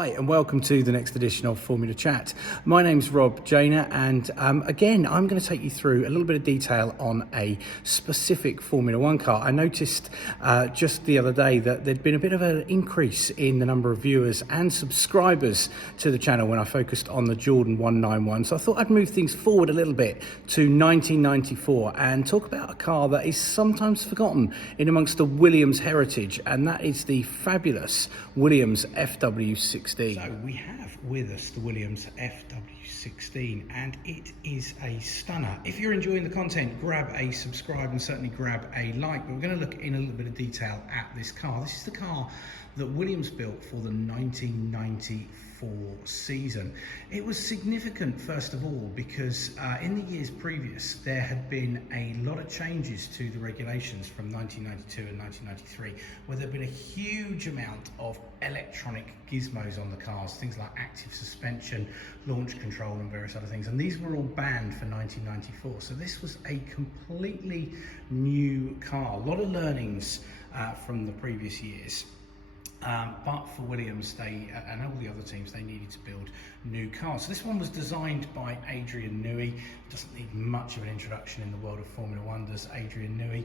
Hi and welcome to the next edition of Formula Chat. My name's Rob Janer and again I'm going to take you through a little bit of detail on a specific Formula One car. I noticed just the other day that there'd been a bit of an increase in the number of viewers and subscribers to the channel when I focused on the Jordan 191. So I thought I'd move things forward a little bit to 1994 and talk about a car that is sometimes forgotten in amongst the Williams heritage, and that is the fabulous Williams FW16. So we have with us the Williams FW16 and it is a stunner. If you're enjoying the content, grab a subscribe and certainly grab a like. But we're going to look in a little bit of detail at this car. This is the car that Williams built for the 1994 season. It was significant, first of all, because in the years previous there had been a lot of changes to the regulations from 1992 and 1993, where there had been a huge amount of electronic gizmos on the cars, things like active suspension, launch control and various other things, and these were all banned for 1994. So this was a completely new car, a lot of learnings from the previous years. But for Williams, and all the other teams, they needed to build new cars. So this one was designed by Adrian Newey. Doesn't need much of an introduction in the world of Formula One, does Adrian Newey.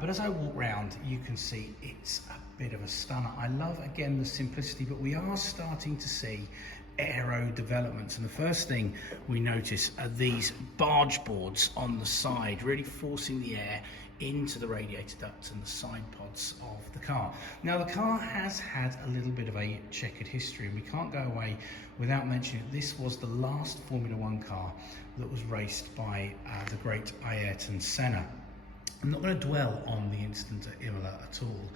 But as I walk round, you can see it's a bit of a stunner. I love, again, the simplicity, but we are starting to see aero developments, and the first thing we notice are these barge boards on the side, really forcing the air into the radiator ducts and the side pods of the car. Now the car has had a little bit of a checkered history, and we can't go away without mentioning this was the last Formula One car that was raced by the great Ayrton Senna. I'm not going to dwell on the incident at Imola at all.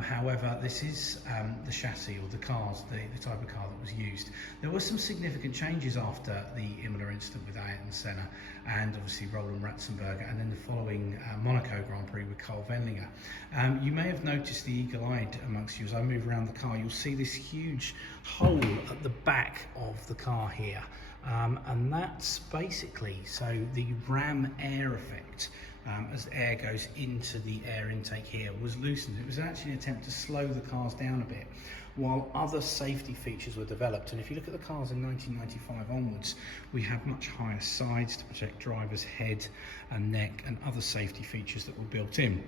However, this is the chassis or the cars, the type of car that was used. There were some significant changes after the Imola incident with Ayrton Senna and obviously Roland Ratzenberger, and then the following Monaco Grand Prix with Carl Wendlinger. You may have noticed the eagle-eyed amongst you as I move around the car. You'll see this huge hole at the back of the car here. And that's basically so the ram air effect. As air goes into the air intake here was loosened. It was actually an attempt to slow the cars down a bit while other safety features were developed. And if you look at the cars in 1995 onwards, we have much higher sides to protect drivers' head and neck and other safety features that were built in.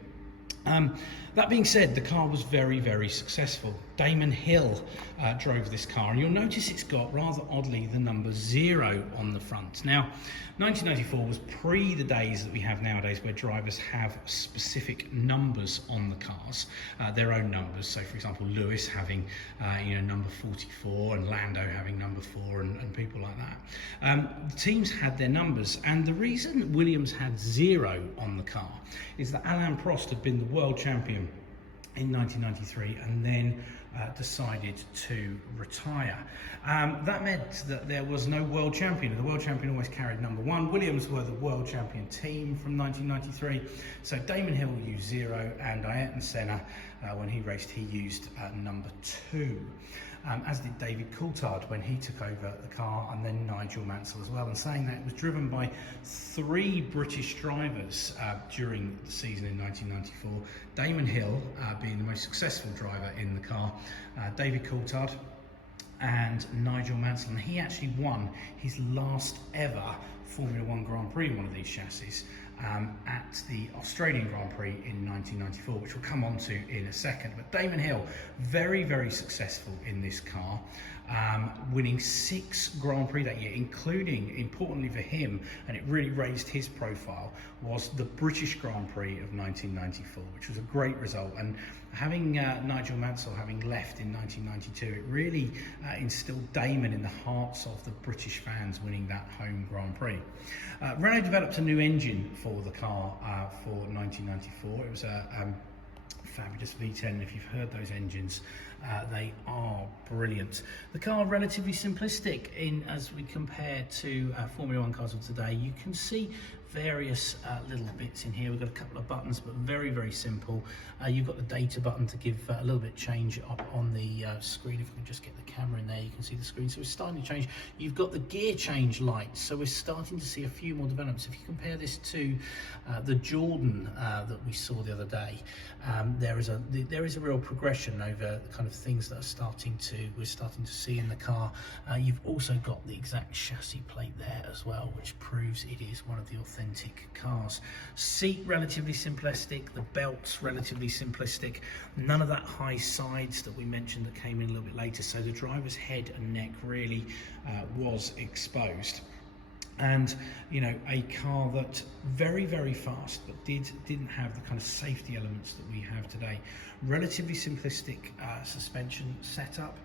That being said, the car was very, very successful. Damon Hill drove this car, and you'll notice it's got, rather oddly, the number 0 on the front. Now, 1994 was pre the days that we have nowadays where drivers have specific numbers on the cars, their own numbers. So, for example, Lewis having number 44 and Lando having number 4 and people like that. The teams had their numbers, and the reason Williams had 0 on the car is that Alain Prost had been the world champion in 1993 and then decided to retire. That meant that there was no world champion. The world champion always carried number 1. Williams were the world champion team from 1993. So Damon Hill used 0, and Ayrton Senna, when he raced, he used number 2. As did David Coulthard when he took over the car, and then Nigel Mansell as well. And saying that, it was driven by 3 British drivers during the season in 1994. Damon Hill being the most successful driver in the car, David Coulthard and Nigel Mansell. And he actually won his last ever Formula One Grand Prix in one of these chassis at the Australian Grand Prix in 1994, which we'll come on to in a second. But Damon Hill, very, very successful in this car, winning 6 Grand Prix that year, including, importantly for him, and it really raised his profile, was the British Grand Prix of 1994, which was a great result. And having Nigel Mansell having left in 1992, it really instilled Damon in the hearts of the British fans, winning that home Grand Prix. Renault developed a new engine for the car for 1994. It was a fabulous V10. If you've heard those engines, they are brilliant. The car relatively simplistic in as we compare to Formula One cars of today. You can see various little bits in here. We've got a couple of buttons, but very, very simple. You've got the data button to give a little bit of change up on the screen. If we can just get the camera in there, you can see the screen. So we're starting to change. You've got the gear change lights, so we're starting to see a few more developments. If you compare this to the Jordan that we saw the other day, there is a real progression over the kind of things that we're starting to see in the car. You've also got the exact chassis plate there as well, which proves it is one of the authentic cars. Seat relatively simplistic, the belts relatively simplistic, none of that high sides that we mentioned that came in a little bit later, so the driver's head and neck really was exposed. And you know, a car that very, very fast, but didn't have the kind of safety elements that we have today. Relatively simplistic suspension setup,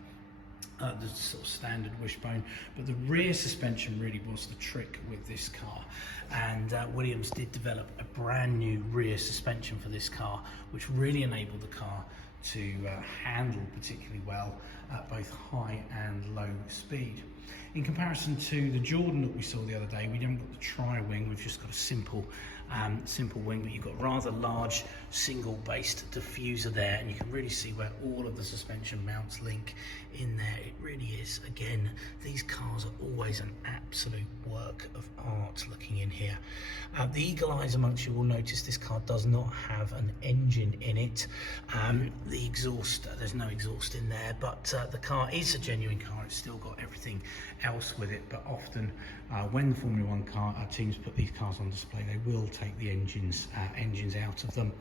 the sort of standard wishbone, but the rear suspension really was the trick with this car. And Williams did develop a brand new rear suspension for this car, which really enabled the car to handle particularly well at both high and low speed. In comparison to the Jordan that we saw the other day, we haven't got the tri-wing, we've just got a simple wing, but you've got rather large single-based diffuser there, and you can really see where all of the suspension mounts link in there. It really is, again, these cars are always an absolute work of art looking in here. The eagle eyes amongst you will notice this car does not have an engine in it. The exhaust, there's no exhaust in there, but the car is a genuine car. It's still got everything else with it, but often when the Formula One teams put these cars on display, they will take the engines out of them.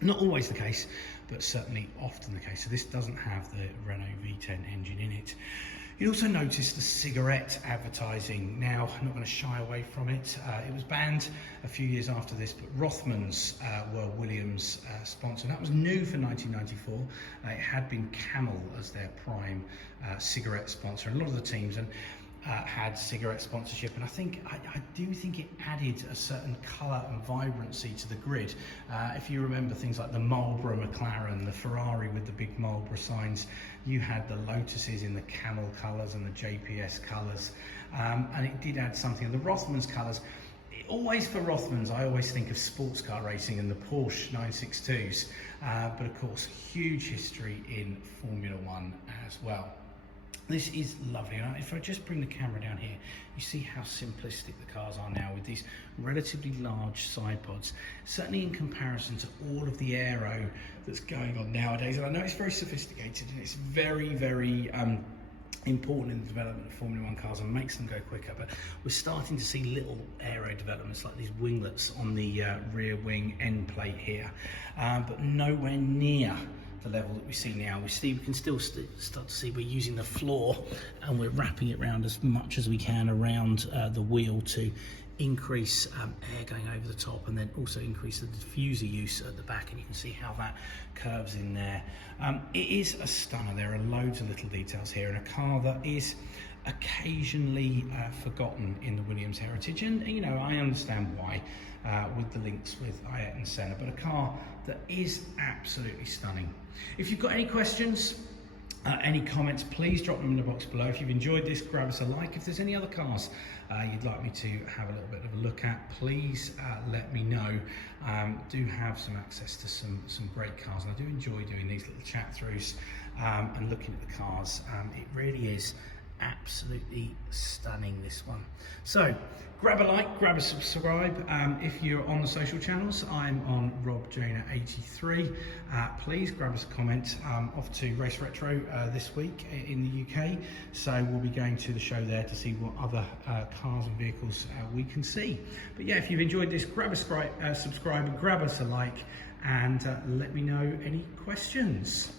Not always the case, but certainly often the case. So this doesn't have the Renault V10 engine in it. You'll also notice the cigarette advertising. Now, I'm not going to shy away from it. It was banned a few years after this, but Rothmans were Williams' sponsor. That was new for 1994. It had been Camel as their prime cigarette sponsor. And a lot of the teams had cigarette sponsorship, and I do think it added a certain colour and vibrancy to the grid. If you remember things like the Marlboro McLaren, the Ferrari with the big Marlboro signs, you had the Lotuses in the Camel colours and the JPS colours, and it did add something. And the Rothmans colours, always for Rothmans, I always think of sports car racing and the Porsche 962s, but of course huge history in Formula One as well. This is lovely, and if I just bring the camera down here, you see how simplistic the cars are now with these relatively large side pods, certainly in comparison to all of the aero that's going on nowadays. And I know it's very sophisticated and it's very, very important in the development of Formula One cars and makes them go quicker, but we're starting to see little aero developments like these winglets on the rear wing end plate here, but nowhere near the level that we see now. We can still start to see we're using the floor and we're wrapping it around as much as we can around the wheel to increase air going over the top, and then also increase the diffuser use at the back, and you can see how that curves in there. It is a stunner. There are loads of little details here, and a car that is occasionally forgotten in the Williams heritage, and you know, I understand why with the links with Ayrton Senna, but a car that is absolutely stunning. If you've got any questions, any comments, please drop them in the box below. If you've enjoyed this, grab us a like. If there's any other cars you'd like me to have a little bit of a look at, please let me know. Do have some access to some great cars, and I do enjoy doing these little chat throughs and looking at the cars. It really is absolutely stunning, this one. So grab a like, grab a subscribe. If you're on the social channels, I'm on RobJainer83. Please grab us a comment. Off to Race Retro this week in the UK, so we'll be going to the show there to see what other cars and vehicles we can see. But yeah, if you've enjoyed this, grab a subscribe, grab us a like, and let me know any questions.